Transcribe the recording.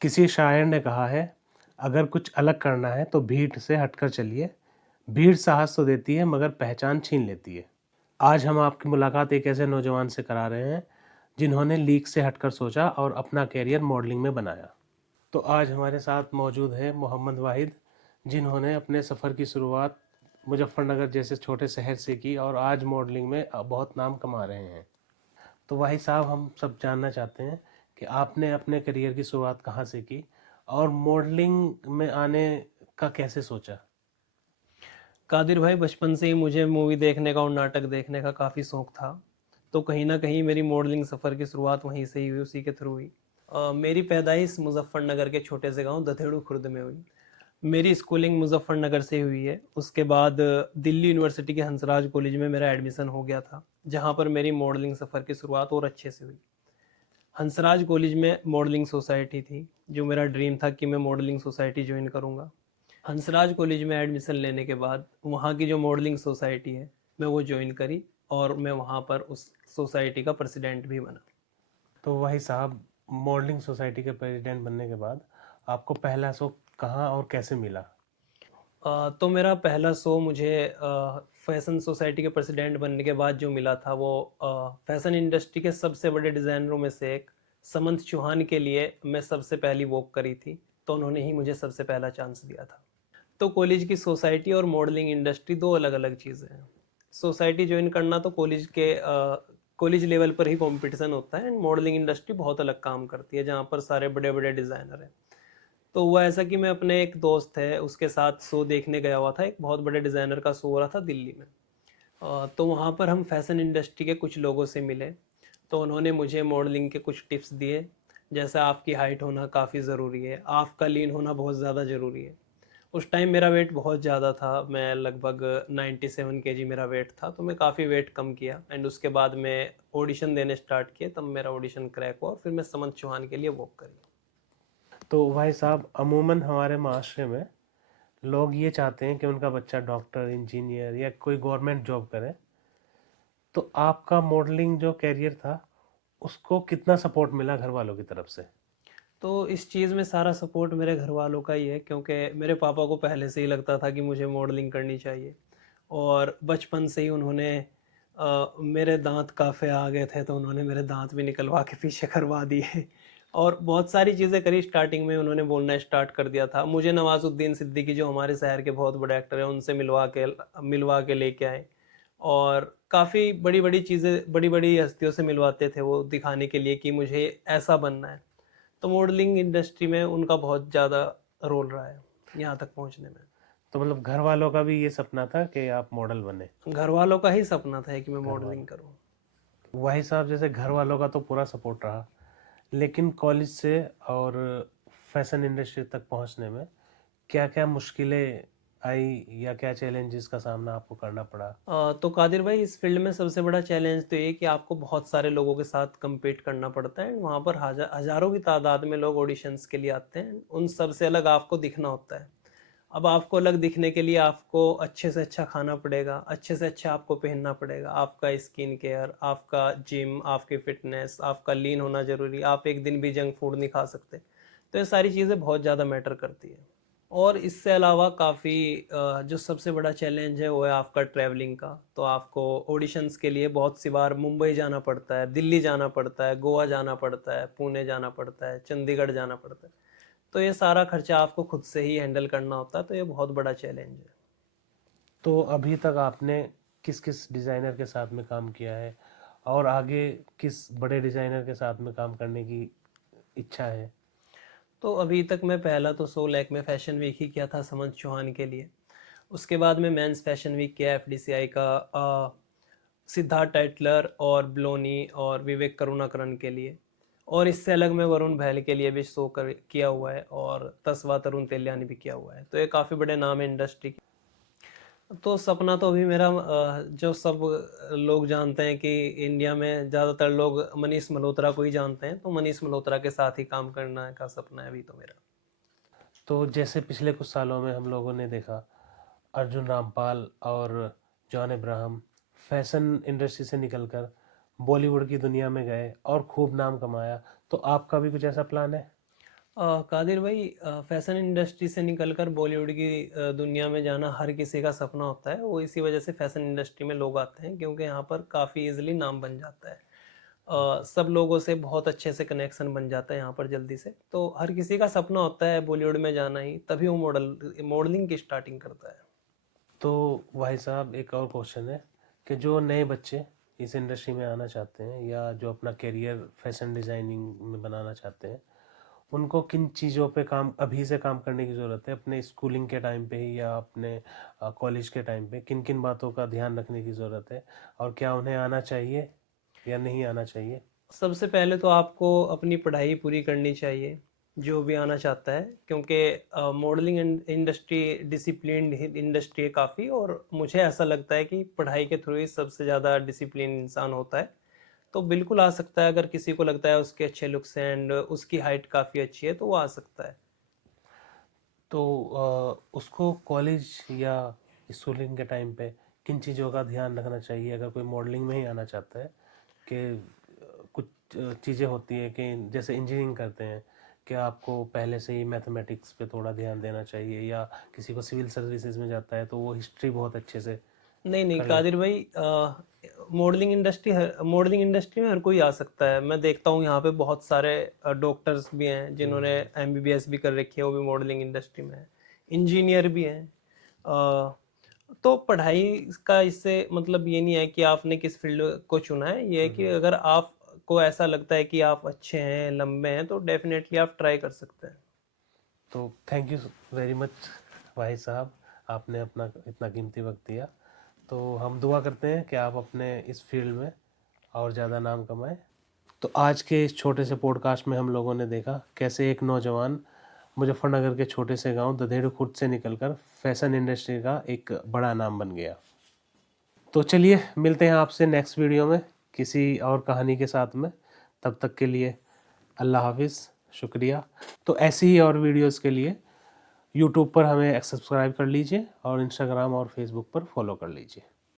किसी शायर ने कहा है, अगर कुछ अलग करना है तो भीड़ से हटकर चलिए। भीड़ साहस तो देती है मगर पहचान छीन लेती है। आज हम आपकी मुलाकात एक ऐसे नौजवान से करा रहे हैं जिन्होंने लीक से हटकर सोचा और अपना कैरियर मॉडलिंग में बनाया। तो आज हमारे साथ मौजूद है मोहम्मद वाहिद, जिन्होंने अपने सफ़र की शुरुआत मुजफ्फरनगर जैसे छोटे शहर से की और आज मॉडलिंग में बहुत नाम कमा रहे हैं। तो वाहिद साहब, हम सब जानना चाहते हैं कि आपने अपने करियर की शुरुआत कहाँ से की और मॉडलिंग में आने का कैसे सोचा। कादिर भाई, बचपन से ही मुझे मूवी देखने का और नाटक देखने का काफ़ी शौक था। तो कहीं ना कहीं मेरी मॉडलिंग सफ़र की शुरुआत वहीं से ही हुई, उसी के थ्रू हुई। मेरी पैदाइश मुजफ्फरनगर के छोटे से गांव दथेड़ू खुर्द में हुई। मेरी स्कूलिंग मुजफ्फरनगर से हुई है। उसके बाद दिल्ली यूनिवर्सिटी के हंसराज कॉलेज में मेरा एडमिशन हो गया था, जहाँ पर मेरी मॉडलिंग सफ़र की शुरुआत और अच्छे से हुई। हंसराज कॉलेज में मॉडलिंग सोसाइटी थी, जो मेरा ड्रीम था कि मैं मॉडलिंग सोसाइटी ज्वाइन करूँगा। हंसराज कॉलेज में एडमिशन लेने के बाद वहाँ की जो मॉडलिंग सोसाइटी है, मैं वो ज्वाइन करी और मैं वहाँ पर उस सोसाइटी का प्रेसिडेंट भी बना। तो वाहिद साहब, मॉडलिंग सोसाइटी के प्रेसिडेंट बनने के बाद आपको पहला शो कहाँ और कैसे मिला। तो मेरा पहला शो मुझे फैशन सोसाइटी के प्रेसिडेंट बनने के बाद जो मिला था, वो फैशन इंडस्ट्री के सबसे बड़े डिज़ाइनरों में से एक समंत चौहान के लिए मैं सबसे पहली वॉक करी थी। तो उन्होंने ही मुझे सबसे पहला चांस दिया था। तो कॉलेज की सोसाइटी और मॉडलिंग इंडस्ट्री दो अलग अलग चीज़ें हैं। सोसाइटी ज्वाइन करना तो कॉलेज लेवल पर ही कंपटीशन होता है, एंड मॉडलिंग इंडस्ट्री बहुत अलग काम करती है, जहाँ पर सारे बड़े बड़े डिज़ाइनर हैं। तो हुआ ऐसा कि मैं अपने एक दोस्त है उसके साथ शो देखने गया हुआ था। एक बहुत बड़े डिज़ाइनर का शो हो रहा था दिल्ली में। तो वहाँ पर हम फैशन इंडस्ट्री के कुछ लोगों से मिले। तो उन्होंने मुझे मॉडलिंग के कुछ टिप्स दिए, जैसे आपकी हाइट होना काफ़ी ज़रूरी है, आपका लीन होना बहुत ज़्यादा ज़रूरी है। उस टाइम मेरा वेट बहुत ज़्यादा था, मैं लगभग 97 केजी मेरा वेट था। तो मैं काफ़ी वेट कम किया, एंड उसके बाद मैं ऑडिशन देने स्टार्ट किए। तब मेरा ऑडिशन क्रैक हुआ और फिर मैं समंत चौहान के लिए वॉक करी। तो भाई साहब, अमूमन हमारे माशरे में लोग ये चाहते हैं कि उनका बच्चा डॉक्टर, इंजीनियर या कोई गवर्नमेंट जॉब करे। तो आपका मॉडलिंग जो कैरियर था उसको कितना सपोर्ट मिला घर वालों की तरफ से। तो इस चीज़ में सारा सपोर्ट मेरे घर वालों का ही है, क्योंकि मेरे पापा को पहले से ही लगता था कि मुझे मॉडलिंग करनी चाहिए। और बचपन से ही उन्होंने मेरे दांत काफ़ी आ गए थे, तो उन्होंने मेरे दांत भी निकलवा के पीछे करवा दिए। और बहुत सारी चीज़ें करी। स्टार्टिंग में उन्होंने बोलना स्टार्ट कर दिया था। मुझे नवाजुद्दीन सिद्दीकी, जो हमारे शहर के बहुत बड़े एक्टर हैं, उनसे मिलवा के लेके आए। और काफ़ी बड़ी बड़ी चीज़ें, बड़ी बड़ी हस्तियों से मिलवाते थे वो, दिखाने के लिए कि मुझे ऐसा बनना है। तो मॉडलिंग इंडस्ट्री में उनका बहुत ज़्यादा रोल रहा है यहाँ तक पहुँचने में। तो मतलब घर वालों का भी ये सपना था कि आप मॉडल बने। घर वालों का ही सपना था कि मैं घर मॉडलिंग वालों, करूँ। वही साहब, जैसे घर वालों का तो पूरा सपोर्ट रहा, लेकिन कॉलेज से और फैशन इंडस्ट्री तक पहुंचने में क्या क्या मुश्किलें आई या क्या चैलेंजेस का सामना आपको करना पड़ा। तो कादिर भाई, इस फील्ड में सबसे बड़ा चैलेंज तो ये कि आपको बहुत सारे लोगों के साथ compete करना पड़ता है। वहाँ पर हज़ारों की तादाद में लोग ऑडिशंस के लिए आते हैं। उन सब से अलग आपको दिखना होता है। अब आपको अलग दिखने के लिए आपको अच्छे से अच्छा खाना पड़ेगा, अच्छे से अच्छा आपको पहनना पड़ेगा। आपका स्किन केयर, आपका जिम, आपकी फिटनेस, आपका लीन होना ज़रूरी। आप एक दिन भी जंक फूड नहीं खा सकते। तो ये सारी चीज़ें बहुत ज़्यादा मैटर करती है। और इससे अलावा काफ़ी जो सबसे बड़ा चैलेंज है वो है आपका ट्रैवलिंग का। तो आपको ऑडिशंस के लिए बहुत सी बार मुंबई जाना पड़ता है, दिल्ली जाना पड़ता है, गोवा जाना पड़ता है, पुणे जाना पड़ता है, चंडीगढ़ जाना पड़ता है। तो ये सारा खर्चा आपको खुद से ही हैंडल करना होता है। तो ये बहुत बड़ा चैलेंज है। तो अभी तक आपने किस किस डिज़ाइनर के साथ में काम किया है और आगे किस बड़े डिज़ाइनर के साथ में काम करने की इच्छा है। तो अभी तक मैं पहला तो 100 लाख में फ़ैशन वीक ही किया था समंत चौहान के लिए। उसके बाद में मेंस फैशन वीक किया एफडीसीआई का, सिद्धार्थ टाइटलर और ब्लोनी और विवेक करुणाकरन के लिए। और इससे अलग मैं वरुण भैल के लिए भी शो कर किया हुआ है, और तस्वा तरुण तेलियानी भी किया हुआ है। तो ये काफ़ी बड़े नाम है इंडस्ट्री के। तो सपना तो अभी मेरा, जो सब लोग जानते हैं कि इंडिया में ज़्यादातर लोग मनीष मल्होत्रा को ही जानते हैं, तो मनीष मल्होत्रा के साथ ही काम करना का सपना है अभी तो मेरा। तो जैसे पिछले कुछ सालों में हम लोगों ने देखा, अर्जुन रामपाल और जॉन अब्राहम फैशन इंडस्ट्री से निकलकर बॉलीवुड की दुनिया में गए और खूब नाम कमाया। तो आपका भी कुछ ऐसा प्लान है। कादिर भाई, फैशन इंडस्ट्री से निकलकर बॉलीवुड की दुनिया में जाना हर किसी का सपना होता है। वो इसी वजह से फैशन इंडस्ट्री में लोग आते हैं, क्योंकि यहाँ पर काफ़ी इजीली नाम बन जाता है। सब लोगों से बहुत अच्छे से कनेक्शन बन जाता है यहाँ पर जल्दी से। तो हर किसी का सपना होता है बॉलीवुड में जाना ही, तभी वो मॉडलिंग की स्टार्टिंग करता है। तो भाई साहब एक और क्वेश्चन है कि जो नए बच्चे इस इंडस्ट्री में आना चाहते हैं या जो अपना करियर फैशन डिज़ाइनिंग में बनाना चाहते हैं, उनको किन चीज़ों पे काम अभी से काम करने की ज़रूरत है? अपने स्कूलिंग के टाइम पे ही या अपने कॉलेज के टाइम पे किन किन बातों का ध्यान रखने की ज़रूरत है, और क्या उन्हें आना चाहिए या नहीं आना चाहिए? सबसे पहले तो आपको अपनी पढ़ाई पूरी करनी चाहिए, जो भी आना चाहता है, क्योंकि मॉडलिंग इंडस्ट्री डिसिप्लिन्ड इंडस्ट्री है काफ़ी, और मुझे ऐसा लगता है कि पढ़ाई के थ्रू ही सबसे ज़्यादा डिसिप्लिन इंसान होता है। तो बिल्कुल आ सकता है, अगर किसी को लगता है उसके अच्छे लुक्स हैं एंड उसकी हाइट काफ़ी अच्छी है, तो वो आ सकता है। तो उसको कॉलेज या स्कूलिंग के टाइम पे किन चीज़ों का ध्यान रखना चाहिए अगर कोई मॉडलिंग में ही आना चाहता है? कि कुछ चीज़ें होती हैं कि जैसे इंजीनियरिंग करते हैं, क्या आपको पहले से ही मैथमेटिक्स पे थोड़ा ध्यान देना चाहिए, या किसी को सिविल सर्विसेज में जाता है तो वो हिस्ट्री बहुत अच्छे से नहीं नहीं कर ले? कादिर भाई, मॉडलिंग इंडस्ट्री में हर कोई आ सकता है। मैं देखता हूँ यहाँ पे बहुत सारे डॉक्टर्स भी हैं जिन्होंने एमबीबीएस भी कर रखी है, वो भी मॉडलिंग इंडस्ट्री में है। इंजीनियर भी हैं। तो पढ़ाई का इससे मतलब ये नहीं है कि आपने किस फील्ड को चुना है, ये है कि अगर आपको ऐसा लगता है कि आप अच्छे हैं, लंबे हैं, तो डेफिनेटली आप ट्राई कर सकते हैं। तो थैंक यू वेरी मच भाई साहब, आपने अपना इतना कीमती वक्त दिया। तो हम दुआ करते हैं कि आप अपने इस फील्ड में और ज़्यादा नाम कमाएं। तो आज के इस छोटे से पॉडकास्ट में हम लोगों ने देखा कैसे एक नौजवान मुजफ्फरनगर के छोटे से गांव ददेड़ खुर्द से निकलकर फैशन इंडस्ट्री का एक बड़ा नाम बन गया। तो चलिए मिलते हैं आपसे नेक्स्ट वीडियो में किसी और कहानी के साथ में। तब तक के लिए अल्लाह हाफिज़, शुक्रिया। तो ऐसी ही और वीडियोस के लिए यूट्यूब पर हमें सब्सक्राइब कर लीजिए और इंस्टाग्राम और फेसबुक पर फॉलो कर लीजिए।